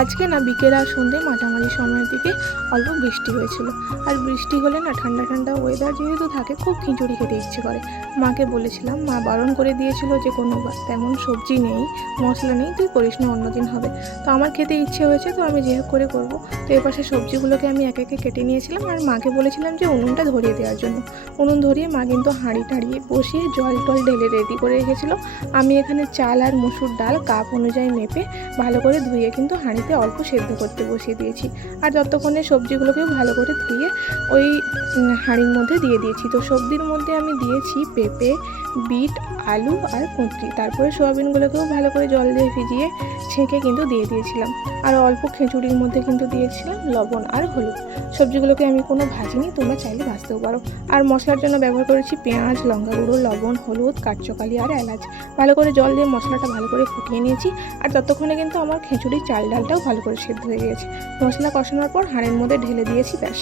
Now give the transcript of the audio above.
আজকে না বিকেল আর সন্ধ্যে মাঝামাঝি সময়ের দিকে অল্প বৃষ্টি হয়েছিল। আর বৃষ্টি হলে না ঠান্ডা ঠান্ডা ওয়েদার যেহেতু থাকে, খুব খিচুড়ি খেতে ইচ্ছে করে। মাকে বলেছিলাম, মা বারণ করে দিয়েছিল যে কোনো তেমন সবজি নেই, মশলা নেই, তুই করিস না, অন্যদিন হবে। তো আমার খেতে ইচ্ছে হয়েছে, তো আমি যেভাবে করে করবো। তো এপাশে সবজিগুলোকে আমি একে একে কেটে নিয়েছিলাম, আর মাকে বলেছিলাম যে উনুনটা ধরিয়ে দেওয়ার জন্য। উনুন ধরিয়ে মা কিন্তু হাঁড়ি টাড়িয়ে বসিয়ে জল টল ঢেলে রেডি করে রেখেছিলো। আমি এখানে চাল আর মুসুর ডাল কাপ অনুযায়ী মেপে ভালো করে ধুয়ে কিন্তু হাঁড়িতে অল্প সেদ্ধ করতে বসিয়ে দিয়েছি। আর ততক্ষণে সবজিগুলোকেও ভালো করে ধুয়ে ওই হাঁড়ির মধ্যে দিয়ে দিয়েছি। তো সবজির মধ্যে আমি দিয়েছি পেঁপে, বিট, আলু আর কুঁদরি। তারপরে সোয়াবিনগুলোকেও ভালো করে জল দিয়ে ভিজিয়ে ছেঁকে কিন্তু দিয়ে দিয়েছিলাম। আর অল্প খিচুড়ির মধ্যে কিন্তু দিয়েছিলাম লবণ আর হলুদ। সবজিগুলোকে আমি কোনো ভাজিনি, তোমরা চাইলে ভাজতেও পারো। আর মশলার জন্য ব্যবহার করেছি পেঁয়াজ, লঙ্কা গুঁড়ো, লবণ, হলুদ, কাঠচকালি আর এলাচ। ভালো করে জল দিয়ে মশলাটা ভালো করে ফুটিয়ে নিয়েছি। আর ততক্ষণে কিন্তু আমার খিচুড়ির চাল ডালটাও ভালো করে সেদ্ধ হয়ে গিয়েছে। মশলা কষানোর পর হাঁড়ির মধ্যে ঢেলে দিয়েছি, ব্যাস।